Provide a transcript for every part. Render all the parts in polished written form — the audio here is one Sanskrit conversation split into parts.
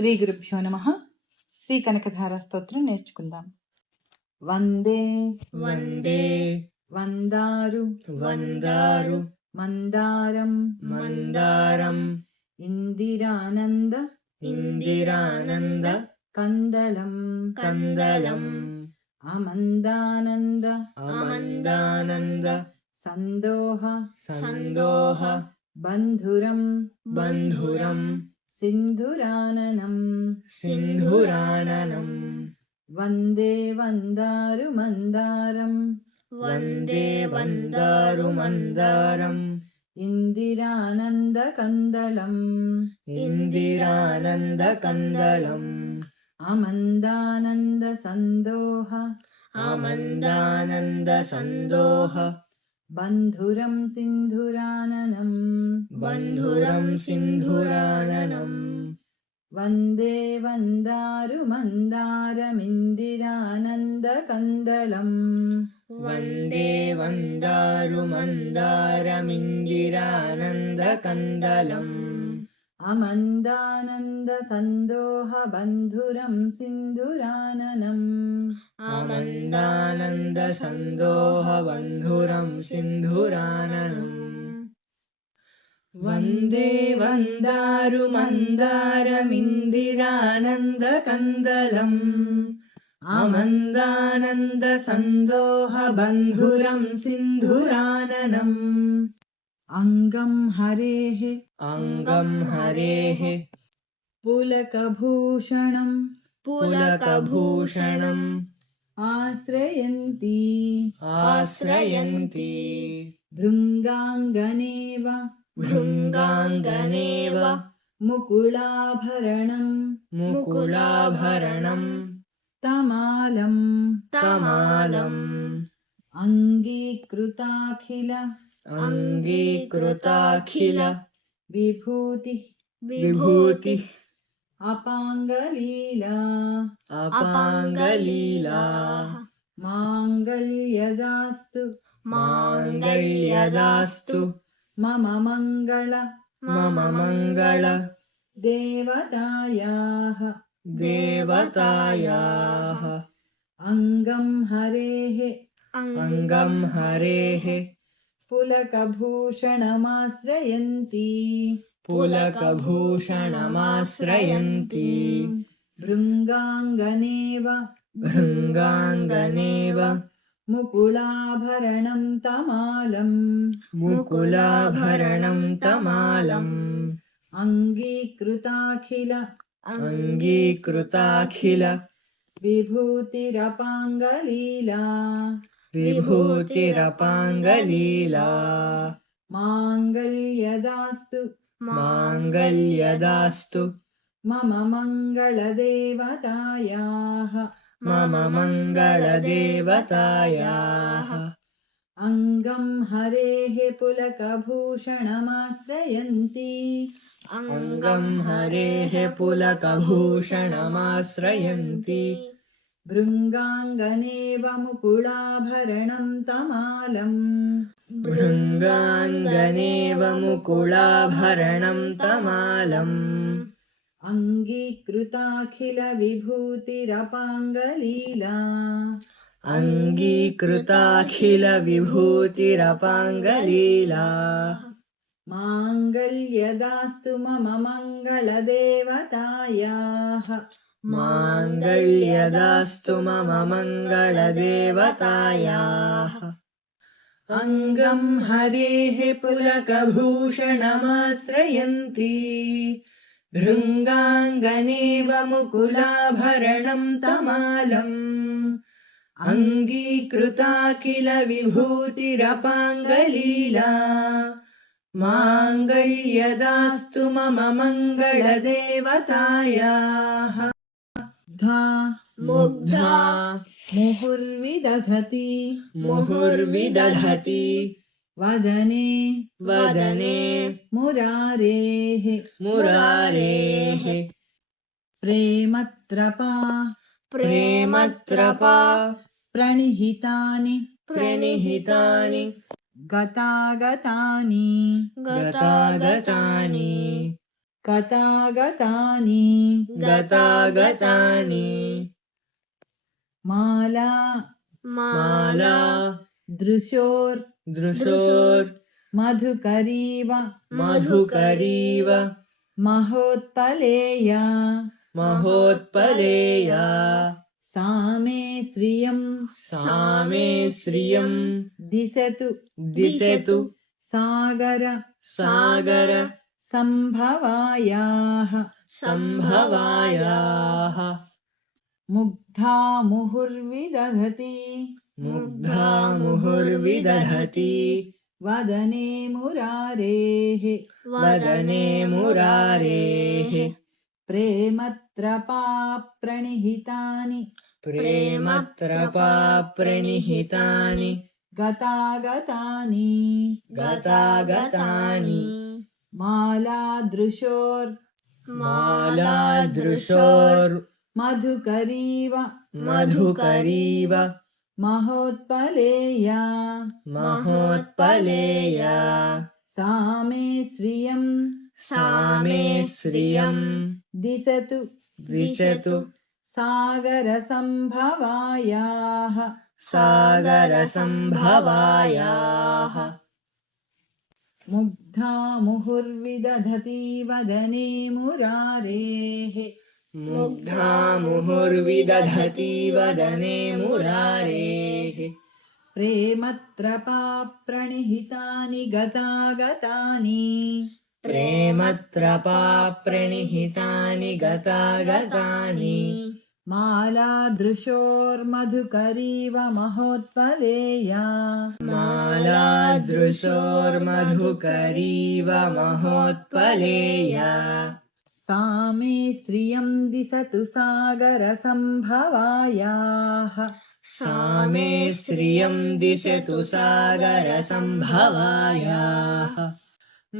శ్రీ గురుభ్యో నమః. శ్రీ కనకధార స్తోత్రం నేర్చుకుందాం. వందే వందే వందారు వందారు మందారం మందారం ఇందిరానంద ఇందిరానంద కందళం కందలం అమందానంద అమందానంద సందోహ సందోహ బంధురం బంధురం సింధురాననం సింధురాననం వందే వందారు మందారం వందే వందారు మందారం ఇందిరానంద కందళం ఇందిరానంద కందలం అమందానంద సందోహ అమందానంద సందోహ బంధురం సింధురాననం బంధురం సింధురాననం వందే వందారు మందారమిందిరానంద కందళం వందే వందారు మందారమిందిరానంద కందలం అమందానంద సందోహ బంధురం సింధురాననం అమందానంద సందోహ బంధురం సింధురాననం వందే వందారు మందారమిందిరానంద కందళం అమందానంద సందోహ బంధురం సింధురాననం అంగం హరేః అంగం హరేః పులకభూషణం పులకభూషణం ఆశ్రయంతి ఆశ్రయంతి భృంగాంగనేవ భృంగాంగనేవ ముకుళాభరణం ముకుళాభరణం తమాలం తమాలం అంగీకృతాఖిల అంగీకృతాఖిల విభూతి విభూతి అపాంగలీలా అపాంగలీలా మాంగళ్యదాస్తు మాంగళ్యదాస్తు మమ మంగళ మమ మంగళ దేవతాయాః దేవతాయాః అంగం హరేః అంగం హరేః పులకభూషణమాశ్రయంతి పులకభూషణమాశ్రయంతి భృంగాంగనేవ భృంగాంగనేవ ముకుళాభరణం తమాలం ముకుళాభరణం తమాలం అంగీకృతాఖిల అంగీకృతాఖిల విభూతిరపాంగలీలా విభూతిరపాంగలీలా మాంగళ్యదాస్తు మాంగళ్యదాస్తు మమ మంగళదేవతాయాః మమ మంగళదేవతాయాః అంగం హరేః పులకభూషణమాశ్రయంతి అంగం హరేః పులకభూషణమాశ్రయంతి భృంగాంగనేవ ముకుళాభరణం తమాలం భృంగాంగనేవ ముకుళాభరణం తమాలం అంగీకృతాఖిల విభూతిరపాంగలీలా అంగీకృతాఖిల విభూతిరపాంగలీలా మాంగళ్యదాస్తు మమ మంగళదేవతాయాః మాంగళ్యదాస్తు మమ మంగళదేవతాయాః అంగం హరేః పులకభూషణమాశ్రయంతి భృంగాంగనేవ ముకుళాభరణం తమాలం అంగీకృతాఖిల విభూతిరపాంగలీలా మాంగళ్యదాస్తు మమ మంగళదేవతాయాః ధా ముగ్ధా ముహుర్విదధతి ముహుర్విదధతి వదనే వదనే మురారేః మురారేః ప్రేమత్రపా ప్రేమత్రపా ప్రణిహితాని ప్రణిహితాని గతాగతాని గతాగతాని गतागतानि गतागतानि माला माला दृशोर् दृशोर् मधुकरीव मधुकरीव महोत्पलेया महोत्पलेया सा मे श्रियं सा मे श्रियं दिशतु दिशतु सागर सागर सम्भवायाः सम्भवायाः मुग्धा मुहुर्विदधति मुग्धा मुहुर्विदधति वदने मुरारेः वदने मुरारेः प्रेमत्रपा प्रणिहितानि प्रेमत्रपा प्रणिहितानि गतागतानि गतागतानि मालादृशोर् मालादृशोर् मधुकरीव मधुकरीव महोत्पलेया महोत्पलेया सा मे श्रियं सा मे श्रियं दिशतु दिशतु सागरसम्भवायाः सागरसम्भवायाः मुग्धा मुहुर्विदधति वदने मुरारेः मुग्धा मुहुर्विदधति वदने मुरारेः प्रेमत्रपा प्रणिहितानि गतागतानि प्रेमत्रपा प्रणिहितानि गतागतानि मालादृशोर्मधुकरीव महोत्पलेया मालादृशोर्मधुकरीव महोत्पलेया सा मे श्रियं दिशतु सागरसम्भवायाः सा मे श्रियं दिशतु सागरसम्भवायाः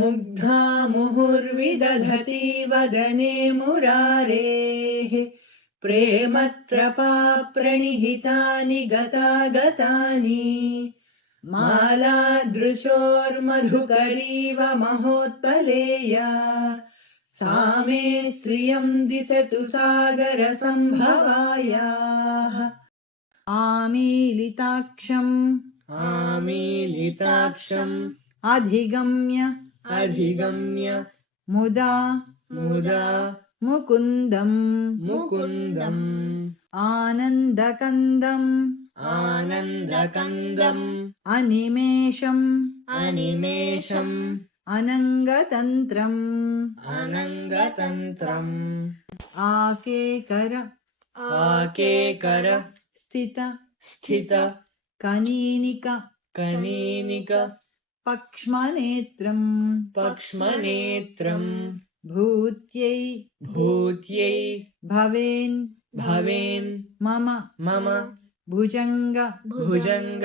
मुग्धा मुहुर्विदधति वदने मुरारेः प्रेमत्रपा प्रणिहितानि गतागतानि मालादृशोर्मधुकरीव महोत्पलेया सा मे श्रियं दिशतु सागरसम्भवायाः आमीलिताक्षम् आमीलिताक्षम् अधिगम्य अधिगम्य मुदा मुदा मुकुन्दम् मुकुन्दम् आनन्दकन्दम् आनन्दकन्दम् अनिमेषम् अनिमेषम् अनङ्गतन्त्रम् अनङ्गतन्त्रम् आकेकर आकेकर स्थित स्थित कनीनिक कनीनिक पक्ष्मनेत्रम् पक्ष्मनेत्रम् भूत्यै भूत्यै भवेन् भवेन् मम मम भुजङ्ग भुजङ्ग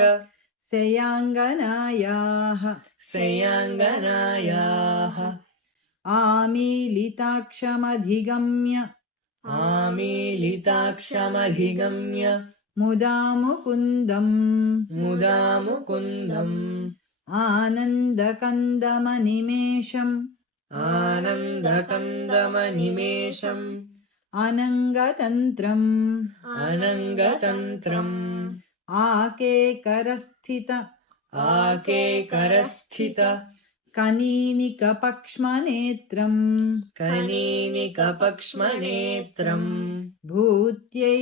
शयाङ्गनायाः शयाङ्गनायाः आमीलिताक्षमधिगम्य आमीलिताक्षमधिगम्य मुदा मुकुन्दम् मुदा मुकुन्दम् आनन्दकन्दमनिमेषम् आनन्दकन्दमनिमेषम् अनङ्गतन्त्रम् अनङ्गतन्त्रम् आकेकरस्थित आकेकरस्थित कनीनिकपक्ष्मनेत्रम् कनीनिकपक्ष्मनेत्रम् भूत्यै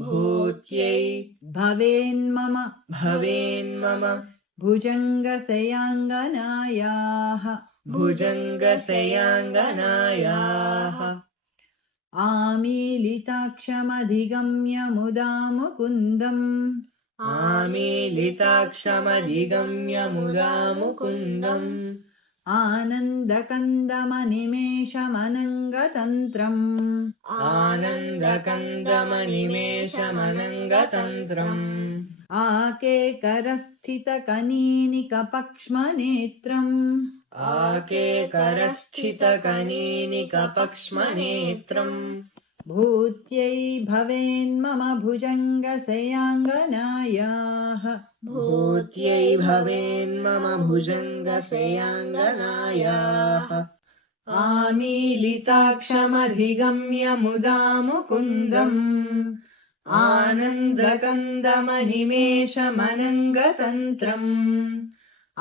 भूत्यै भवेन्मम भवेन्मम भुजङ्गशयाङ्गनायाः भुजङ्गशयाङ्गनायाः आमीलिताक्षमधिगम्य मुदा मुकुन्दम् आमीलिताक्षमधिगम्य मुदा मुकुन्दम् आनन्दकन्दमनिमेषमनङ्गतन्त्रम् आनन्दकन्दमनिमेषमनङ्गतन्त्रम् आकेकरस्थितकनीनिकपक्ष्मनेत्रम् आकेकरस्थितकनीनिकपक्ष्मनेत्रम् भूत्यै भवेन्मम भुजङ्गशयाङ्गनायाः भूत्यै भवेन्मम भुजङ्गशयाङ्गनायाः आमीलिताक्षमधिगम्य मुदा मुकुन्दम् आनन्दकन्दमनिमेषमनङ्गतन्त्रम्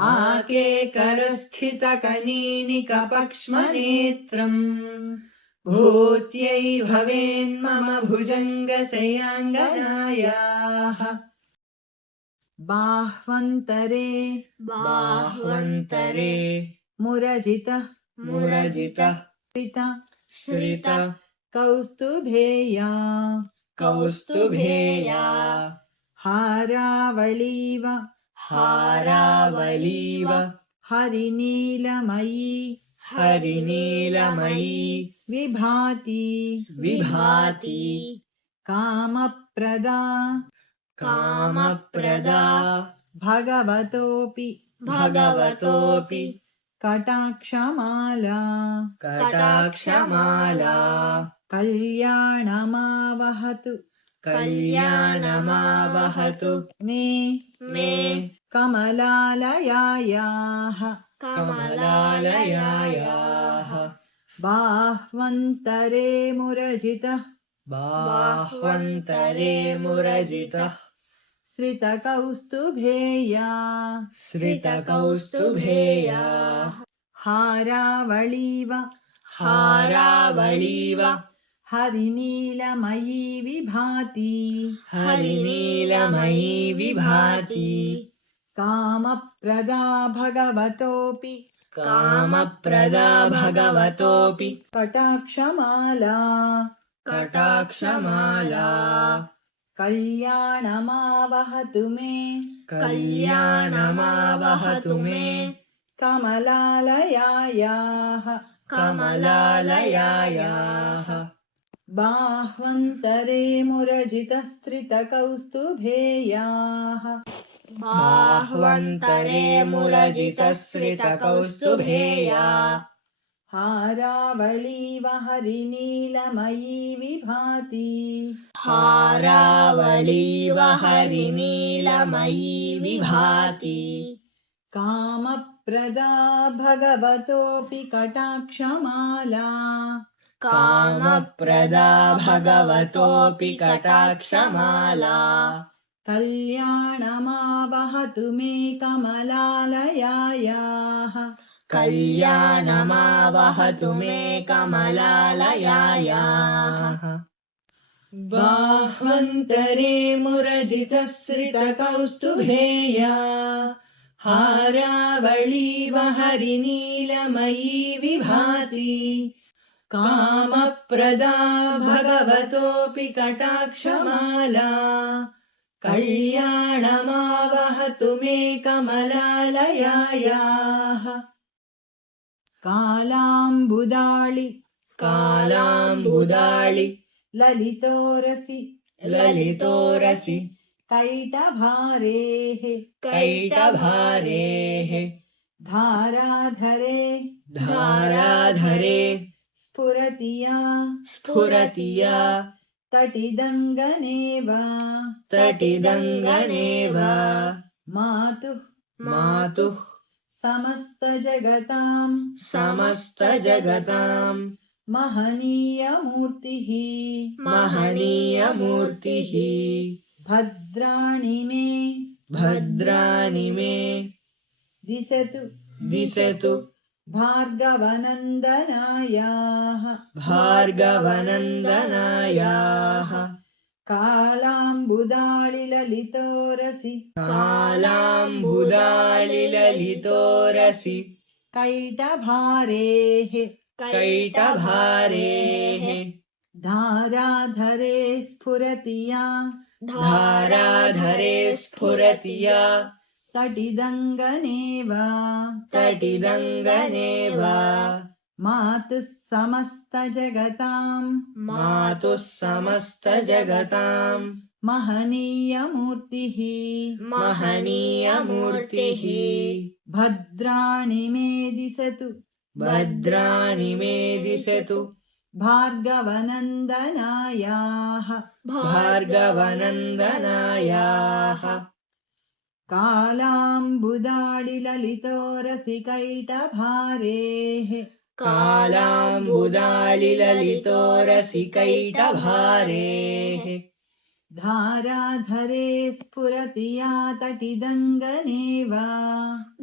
आकेकरस्थितकनीनिकपक्ष्मनेत्रम् भूत्यै भवेन्मम भुजङ्गशयाङ्गनायाः बाह्वन्तरे बाह्वन्तरे मुरजितः मुरजितः स्रिता स्रिता कौस्तुभेया कौस्तुभेया हारावळीव हारावलीव हरिनीलमयी हरिनीलमयी विभाति विभाति कामप्रदा कामप्रदा भगवतोऽपि भगवतोऽपि कटाक्षमाला कटाक्षमाला कल्याणमावहतु कल्याणमावहतु मे मे कमलालयायाः कमलालयायाः बाह्वन्तरे मुरजितः बाह्वन्तरे मुरजितः श्रितकौस्तुभेया श्रितकौस्तुभेया हारावळीव हारावलीव हरिनीलमयी विभाति हरिनीलमयी विभाति कामप्रदा भगवतोऽपि कामप्रदा भगवतोऽपि कटाक्षमाला कटाक्षमाला कल्याणमावहतु मे कल्याणमावहतु मे कमलालयायाः कमलालयायाः बाह्वन्तरे मुरजितस्त्रितकौस्तुभेयाः बाह्वन्तरे मुरजितश्रितकौस्तुभेया हारावळीव हरिनीलमयी विभाति हारावलीव हरिनीलमयी विभाति कामप्रदा भगवतोऽपि कटाक्षमाला कामप्रदा भगवतोऽपि कटाक्षमाला कल्याणमावहतु मे कमलालयायाः कल्याणमावहतु मे कमलालयायाः बाह्वन्तरे मुरजितश्रितकौस्तुभेया हारावळीव हरिनीलमयी विभाति कामप्रदा भगवतोऽपि कटाक्षमाला कल्याणमावहतु मे कमलालयायाः कालाम्बुदाळि कालाम्बुदाळि ललितोरसि ललितोरसि कैटभारेः कैटभारेः धाराधरे धाराधरे स्फुरति या स्फुरति या तटिदङ्गनेव तटिदङ्गनेव मातुः मातुः समस्तजगताम् समस्तजगताम् महनीयमूर्तिः महनीयमूर्तिः भद्राणि मे भद्राणि मे दिशतु दिशतु भार्गवनन्दनायाः भार्गवनन्दनायाः कालाम्बुदाळिललितोरसि कालाम्बुदाळि ललितोरसि कैटभारेः कैटभारेः धाराधरे स्फुरति या धाराधरे स्फुरति या तटिदङ्गनेव तटिदङ्गनेव मातुः समस्तजगताम् मातुः समस्तजगताम् महनीयमूर्तिः महनीयमूर्तिः भद्राणि मे दिशतु भद्राणि मे दिशतु भार्गवनन्दनायाः भार्गवनन्दनायाः कालाम्बुदाळिललितोरसि कैटभारेः कालाम्बुदालिललितोरसिकैटभारेः धाराधरे स्फुरति या तटिदङ्गनेव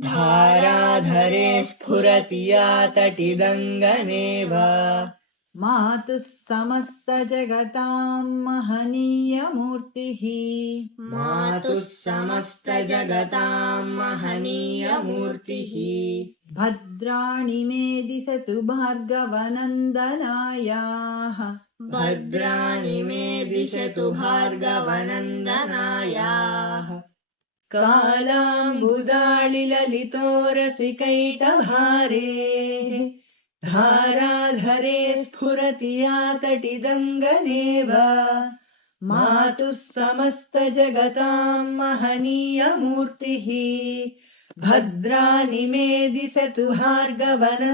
धाराधरे स्फुरति या तटिदङ्गनेव मातुः समस्तजगतां महनीयमूर्तिः मातुः समस्तजगतां महनीयमूर्तिः भद्राणि मे दिशतु भार्गवनन्दनायाः भद्राणि मे दिशतु भार्गवनन्दनायाः कालाम्बुदालिललितोरसिकैटभारेः धाराधरे स्फुरति या तटिदङ्गनेव मातुः समस्तजगतां महनीयमूर्तिः भद्राणि मे दिशतु भार्गवनन्दनायाः